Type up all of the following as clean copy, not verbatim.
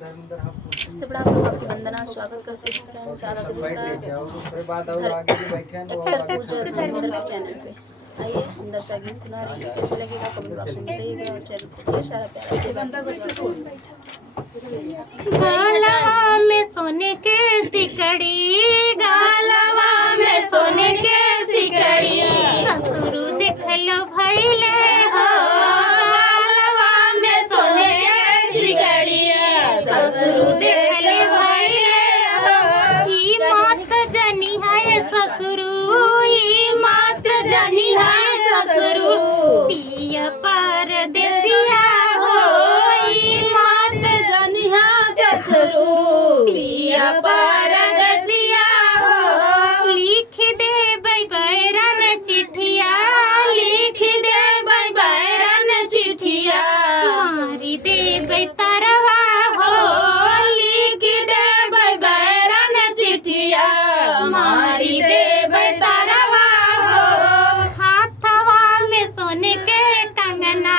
सबसे बड़ा आप लोग आपकी वंदना स्वागत करते हैं फ्रेंड्स आप सभी का एक्टर पूजा धर्मेंद्र के चैनल पे। आइए सुंदर सा गीत सुना रही है, कैसे लगेगा कमेंट बॉक्स में बताइएगा और चैनल को ढेर सारा प्यार गालवा में सोने के सिकड़ी, गालवा में सोने के सिकड़ी, ससुर देख लो भइले हो, गालवा में सोने के सिकड़ी, ससुर देख लो भइले हो। ई मात जानी है ससुर, ई मात जानी है ससुर, पिया परदेसिया हो, ई मात जानी है ससुर, पिया परदेसिया हो। लिख दे बैरन चिट्ठिया, लिख दे बैरन चिट्ठिया, मारी दे तरवा हो, लिख दे बैरन चिट्ठिया, मारी दे तरवा हो। हाथवा में सोने के कंगना,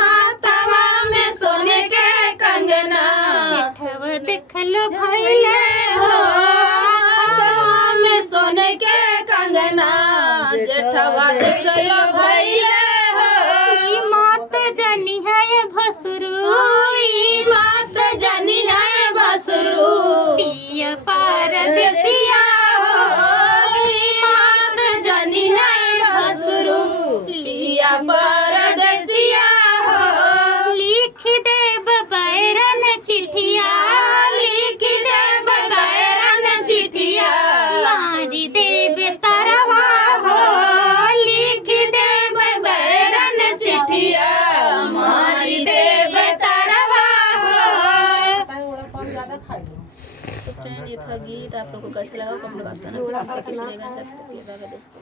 हाथवा में सोने के कंगना, जेठवा देख लो भइले हो, हाथवा में सोने के कंगना, जेठवा देख लो भइले हो। ई मात जानी है भसुरु, ई मात जानी है भसुरु, पिया परदेसिया हो, ई मात जानी है भसुरु, पिया परदेसिया हो। लिख दे बैरन चिट्ठिया, लिख दे बैरन चिट्ठिया, मारी दे तरवा हो, लिख दे बैरन चिट्ठिया, मारी दे तरवा हो। तो फ्रेंड ये था गीत, आप लोगों को कैसा लगा कमेंट बॉक्स में बताना। कैसे लगा दोस्तों।